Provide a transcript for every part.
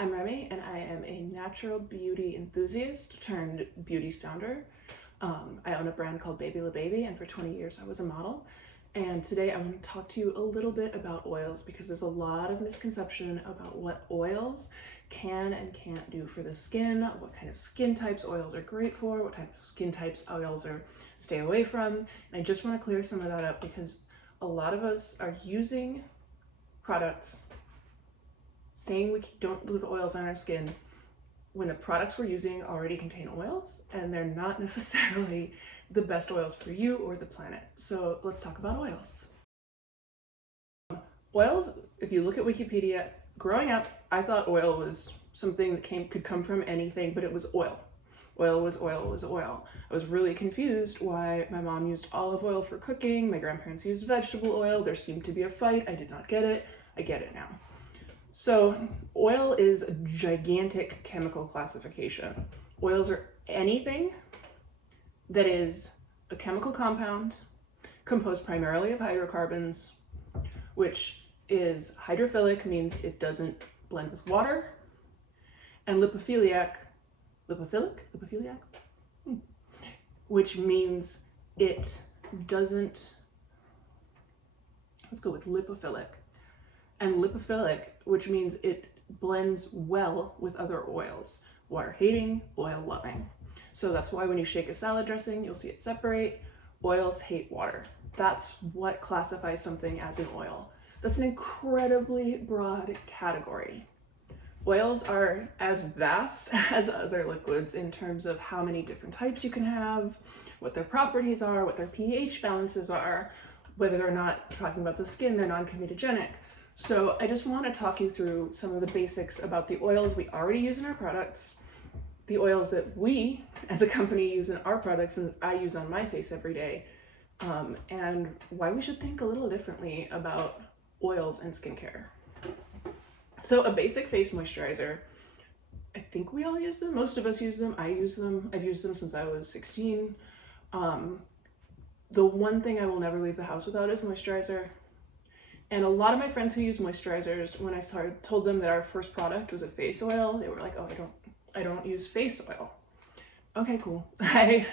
I'm Remy, and I am a natural beauty enthusiast turned beauty founder. I own a brand called Bébé, and for 20 years I was a model. And today I want to talk to you a little bit about oils because there's a lot of misconception about what oils can and can't do for the skin, what kind of skin types oils are great for, what type of skin types oils are stay away from. And I just want to clear some of that up because a lot of us are using products saying we don't put oils on our skin when the products we're using already contain oils and they're not necessarily the best oils for you or the planet. So let's talk about oils. Oils, if you look at Wikipedia, growing up, I thought oil was something that could come from anything, but it was oil. Oil was oil was oil. I was really confused why my mom used olive oil for cooking, my grandparents used vegetable oil, there seemed to be a fight, I did not get it, I get it now. So oil is a gigantic chemical classification. Oils are anything that is a chemical compound composed primarily of hydrocarbons, which is hydrophilic, means it doesn't blend with water, and lipophilic, which means it doesn't, let's go with lipophilic. And lipophilic, which means it blends well with other oils. Water hating, oil loving. So that's why when you shake a salad dressing, you'll see it separate. Oils hate water. That's what classifies something as an oil. That's an incredibly broad category. Oils are as vast as other liquids in terms of how many different types you can have, what their properties are, what their pH balances are, whether or not talking about the skin, they're non-comedogenic. So I just want to talk you through some of the basics about the oils we already use in our products, the oils that we as a company use in our products and I use on my face every day, and why we should think a little differently about oils and skincare. So a basic face moisturizer, I think we all use them. Most of us use them. I use them. I've used them since I was 16. The one thing I will never leave the house without is moisturizer. And a lot of my friends who use moisturizers, when I told them that our first product was a face oil, they were like, oh, I don't use face oil. Okay, cool. I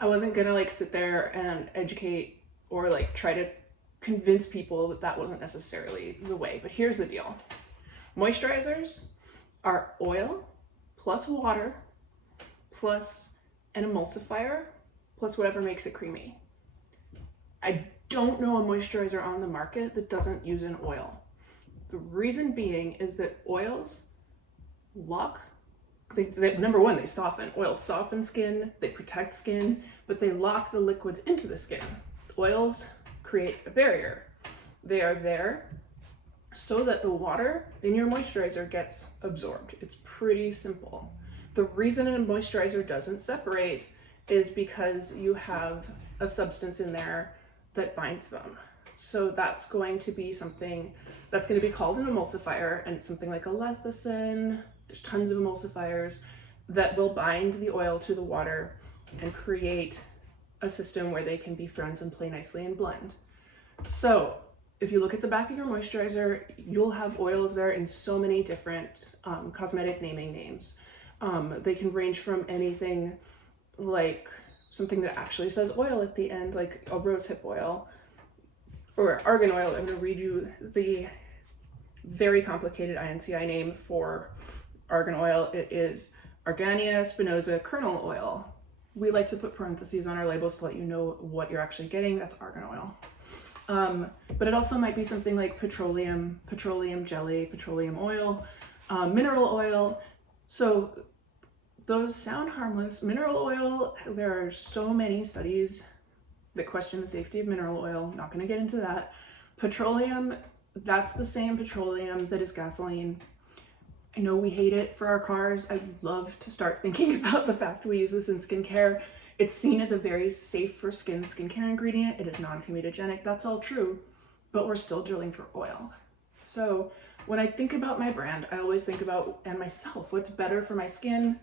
wasn't gonna like sit there and educate or like try to convince people that that wasn't necessarily the way, but here's the deal. Moisturizers are oil plus water plus an emulsifier plus whatever makes it creamy. I don't know a moisturizer on the market that doesn't use an oil. The reason being is that oils lock, number one, they soften. Oils soften skin, they protect skin, but they lock the liquids into the skin. Oils create a barrier. They are there so that the water in your moisturizer gets absorbed. It's pretty simple. The reason a moisturizer doesn't separate is because you have a substance in there that binds them. So that's going to be something that's going to be called an emulsifier, and it's something like a lecithin. There's tons of emulsifiers that will bind the oil to the water and create a system where they can be friends and play nicely and blend. So if you look at the back of your moisturizer, you'll have oils there in so many different cosmetic naming names. They can range from anything like something that actually says oil at the end, like a rosehip oil or argan oil. I'm going to read you the very complicated INCI name for argan oil. It is Argania spinosa kernel oil. We like to put parentheses on our labels to let you know what you're actually getting. That's argan oil. But it also might be something like petroleum jelly, petroleum oil, mineral oil. So those sound harmless. Mineral oil, there are so many studies that question the safety of mineral oil. Not going to get into that. Petroleum, that's the same petroleum that is gasoline. I know we hate it for our cars. I'd love to start thinking about the fact we use this in skincare. It's seen as a very safe for skincare ingredient. It is non-comedogenic. That's all true, but we're still drilling for oil. So when I think about my brand, I always think about, and myself, what's better for my skin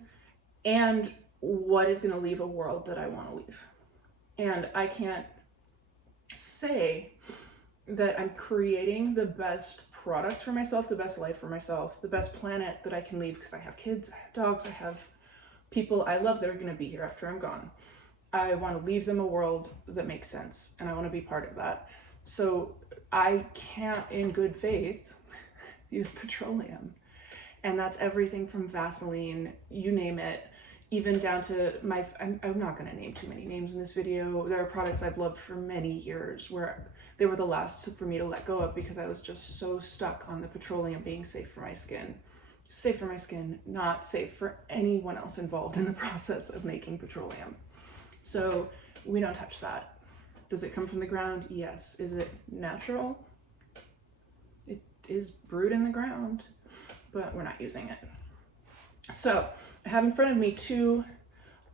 and what is going to leave a world that I want to leave. And I can't say that I'm creating the best product for myself, the best life for myself, the best planet that I can leave, because I have kids, I have dogs, I have people I love that are going to be here after I'm gone. I want to leave them a world that makes sense, and I want to be part of that. So I can't, in good faith, use petroleum. And that's everything from Vaseline, you name it, even down to I'm not going to name too many names in this video. There are products I've loved for many years where they were the last for me to let go of because I was just so stuck on the petroleum being safe for my skin. Safe for my skin, not safe for anyone else involved in the process of making petroleum. So we don't touch that. Does it come from the ground? Yes. Is it natural? It is brewed in the ground, but we're not using it. So I have in front of me 2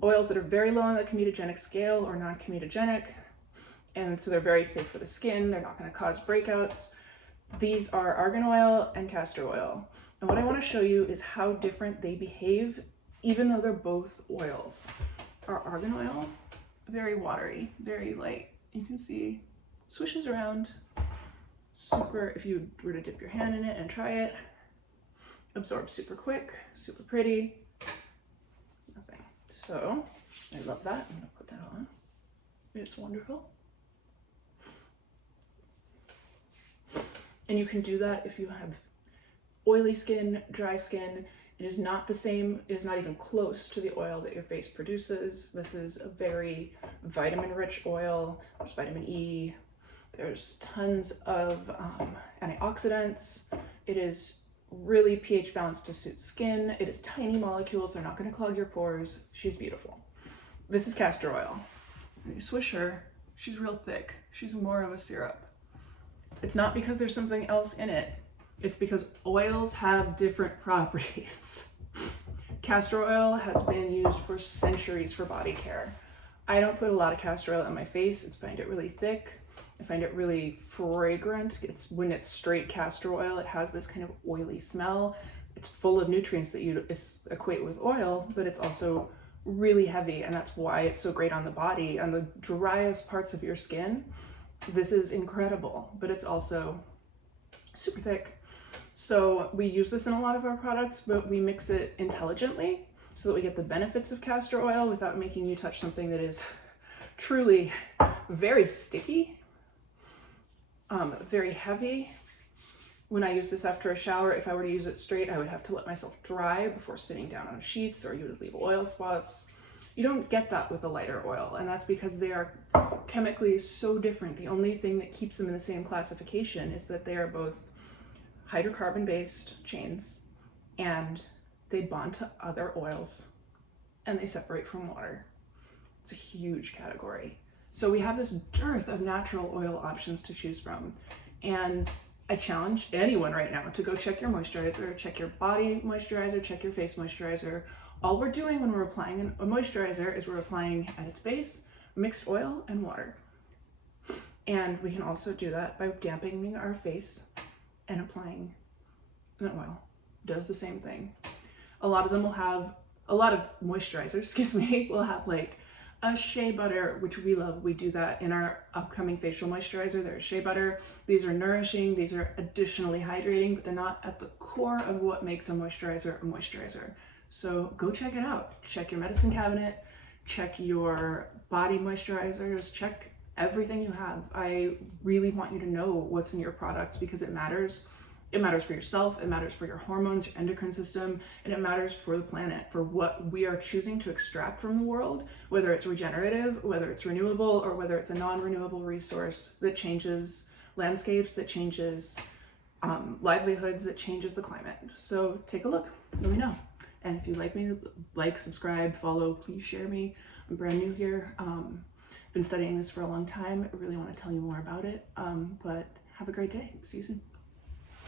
oils that are very low on the comedogenic scale or non-comedogenic, and so they're very safe for the skin. They're not going to cause breakouts. These are argan oil and castor oil. And what I want to show you is how different they behave, even though they're both oils. Our argan oil, very watery, very light. You can see swishes around, super, if you were to dip your hand in it and try it, absorbs super quick, super pretty, nothing. So I love that. I'm gonna put that on. It's wonderful. And you can do that if you have oily skin, dry skin. It is not the same, it is not even close to the oil that your face produces. This is a very vitamin-rich oil. There's vitamin E, there's tons of antioxidants. It is really pH balanced to suit skin. It is tiny molecules, they're not gonna clog your pores. She's beautiful. This is castor oil. When you swish her, she's real thick. She's more of a syrup. It's not because there's something else in it. It's because oils have different properties. Castor oil has been used for centuries for body care. I don't put a lot of castor oil on my face. I find it really thick. I find it really fragrant. When it's straight castor oil, it has this kind of oily smell. It's full of nutrients that you equate with oil, but it's also really heavy, and that's why it's so great on the body. On the driest parts of your skin, this is incredible, but it's also super thick. So we use this in a lot of our products, but we mix it intelligently so that we get the benefits of castor oil without making you touch something that is truly very sticky, very heavy. When I use this after a shower, if I were to use it straight, I would have to let myself dry before sitting down on sheets, or you would leave oil spots. You don't get that with a lighter oil, and that's because they are chemically so different. The only thing that keeps them in the same classification is that they are both hydrocarbon-based chains, and they bond to other oils, and they separate from water. It's a huge category. So we have this dearth of natural oil options to choose from, and I challenge anyone right now to go check your moisturizer, check your body moisturizer, check your face moisturizer. All we're doing when we're applying a moisturizer is we're applying at its base mixed oil and water. And we can also do that by dampening our face and applying an oil. Does the same thing. A lot of them will have, a lot of moisturizers, excuse me, will have like a shea butter, which we love. We do that in our upcoming facial moisturizer. There's shea butter. These are nourishing, these are additionally hydrating, but they're not at the core of what makes a moisturizer a moisturizer. So go check it out. Check your medicine cabinet, check your body moisturizers, check everything you have. I really want you to know what's in your products because it matters. It matters for yourself, it matters for your hormones, your endocrine system, and it matters for the planet, for what we are choosing to extract from the world, whether it's regenerative, whether it's renewable, or whether it's a non-renewable resource that changes landscapes, that changes livelihoods, that changes the climate. So take a look, let me know. And if you like me, like, subscribe, follow, please share me. I'm brand new here. Been studying this for a long time. I really want to tell you more about it, but have a great day. See you soon.